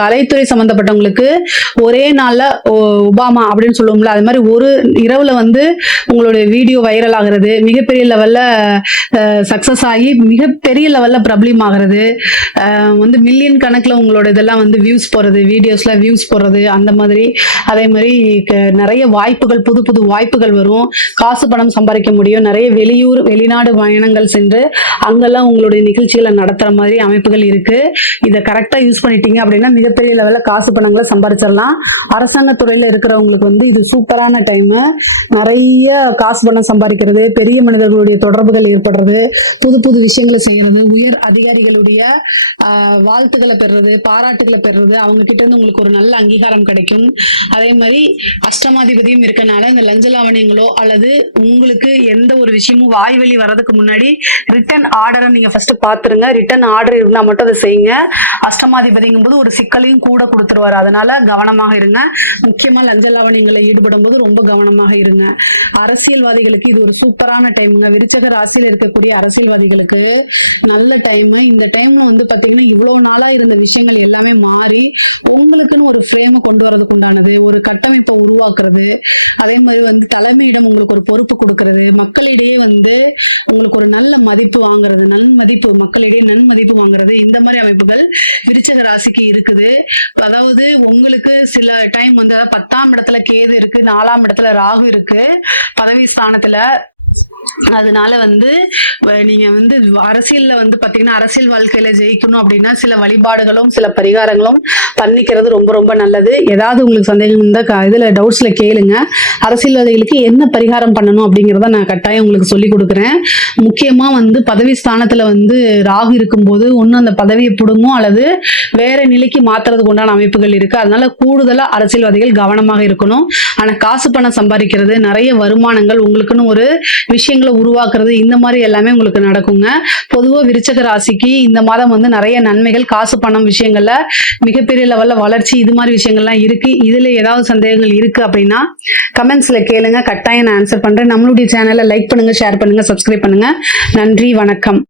கலைத்துறை சம்பந்தப்பட்டவங்களுக்கு ஒரே நாள்ல ஒபாமா அப்படின்னு சொல்லுவோம்ல, அது மாதிரி ஒரு இரவுல வந்து உங்களுடைய வீடியோ வைரல் ஆகிறது, மிகப்பெரிய லெவல்ல சக்சஸ் ஆகி மிகப்பெரிய லெவல்ல பிரபலியம் ஆகிறது, வந்து மில்லியன் கணக்குல உங்களோட இதெல்லாம் வந்து வியூஸ் போறது, வீடியோஸ்ல வியூஸ் போடுறது, அந்த மாதிரி. அதே மாதிரி நிறைய வாய்ப்புகள், புது புது வாய்ப்புகள் வரும், காசு பணம் சம்பாதிக்க முடியும், நிறைய வெளியூர் வெளிநாடு பயணங்கள் சென்று அங்கெல்லாம் உங்களுடைய நிகழ்ச்சிகளை நடத்துற மாதிரி அமைப்புகள் இருக்கு. இதை கரெக்டா யூஸ் பண்ணிட்டீங்க அப்படின்னா மிகப்பெரிய லெவல்ல காசு பணங்களை சம்பாதிச்சிடலாம். அரசாங்க துறையில இருக்கிறவங்களுக்கு வந்து இது சூப்பரான டைம். நிறைய காசு பணம் சம்பாதிக்கிறது, பெரிய மனிதர்களுடைய தொடர்புகள் ஏற்படுறது, புது புது விஷயங்களை செய்யறது, உயர் அதிகாரிகளுடைய வாழ்த்துக்களை பெறுறது, பாராட்டுகளை பெறுறது, அவங்க கிட்ட இருந்து உங்களுக்கு ஒரு நல்ல அங்கீகாரம் கிடைக்கும். அதே மாதிரி அஷ்டமாதிபதியும் இருக்கனால இந்த லஞ்ச லாவணியங்களோ அல்லது உங்களுக்கு எந்த ஒரு விஷயமும் வாய்வெளி வர்றதுக்கு முன்னாடி ரிட்டன் ஆர்டரை நீங்க ஃபர்ஸ்ட் பாத்துருங்க. ரிட்டன் ஆர்டர் இருந்தா மட்டும் அதை செய்யுங்க. அஷ்டமாதிபதிங்கும் போது ஒரு சிக்கலையும் கூட கொடுத்துருவாரு, அதனால கவனமாக இருங்க. முக்கியமா லஞ்ச லாவணியங்களை ஈடுபடும் போது ரொம்ப கவனமாக இருங்க. அரசியல்வாதிகளுக்கு இது ஒரு சூப்பரான டைமுங்க. விருச்சக ராசியில் இருக்கக்கூடிய அரசியல்வாதிகளுக்கு நல்ல டைம். இந்த டைம்ல வந்து பாத்தீங்கன்னா இவ்வளவு நாளா இருந்த விஷயங்கள் எல்லாமே மாறி உங்களுக்குன்னு ஒரு ஃப்ரேமை கொண்டு வரதுக்கு உண்டானது, ஒரு கட்டமைப்பை உருவாக்குறது, அதே மாதிரி வந்து தலைமையிடம் உங்களுக்கு ஒரு பொறுப்பு கொடுக்கறது, மக்களிடையே வந்து உங்களுக்கு ஒரு நல்ல மதிப்பு வாங்குறது, நன்மதிப்பு, மக்களிடையே நன்மதிப்பு வாங்குறது, இந்த மாதிரி அமைப்புகள் விருச்சக ராசிக்கு இருக்குது. அதாவது உங்களுக்கு சில டைம் வந்து 10ஆம் இடத்துல கேது இருக்கு, 4ஆம் இடத்துல ராகு இருக்கு பதவி ஸ்தானத்துல. அதனால வந்து நீங்க வந்து அரசியல்ல வந்து பாத்தீங்கன்னா அரசியல் வாழ்க்கையில ஜெயிக்கணும் அப்படின்னா சில வழிபாடுகளும் சில பரிகாரங்களும் பண்ணிக்கிறது ரொம்ப ரொம்ப நல்லது. ஏதாவது உங்களுக்கு சந்தேகம் இருந்தா இதுல டவுட்ஸ்ல கேளுங்க. அரசியல்வாதிகளுக்கு என்ன பரிகாரம் பண்ணணும் அப்படிங்கிறத நான் கட்டாயம் உங்களுக்கு சொல்லி கொடுக்குறேன். முக்கியமா வந்து பதவி ஸ்தானத்துல வந்து ராகு இருக்கும்போது ஒண்ணு அந்த பதவியை பிடுங்கும் அல்லது வேற நிலைக்கு மாத்துறதுக்கு உண்டான அமைப்புகள் இருக்கு. அதனால கூடுதலா அரசியல்வாதிகள் கவனமாக இருக்கணும். ஆனா காசு பணம் சம்பாதிக்கிறது, நிறைய வருமானங்கள், உங்களுக்குன்னு ஒரு விஷயங்களை உருவாக்குறது, இந்த மாதிரி எல்லாமே உங்களுக்கு நடக்குங்க. பொதுவா விருச்சக ராசிக்கு இந்த மாதம் வந்து நிறைய நன்மைகள், காசு பணம் விஷயங்கள்ல மிகப்பெரிய லெவல்ல வளர்ச்சி, இது மாதிரி விஷயங்கள்லாம் இருக்கு. இதுல ஏதாவது சந்தேகங்கள் இருக்கு அப்படின்னா கமெண்ட்ஸ்ல கேளுங்க, கட்டாயம் நான் ஆன்சர் பண்றேன். நம்மளுடைய சேனலை லைக் பண்ணுங்க, ஷேர் பண்ணுங்க, சப்ஸ்கிரைப் பண்ணுங்க. நன்றி, வணக்கம்.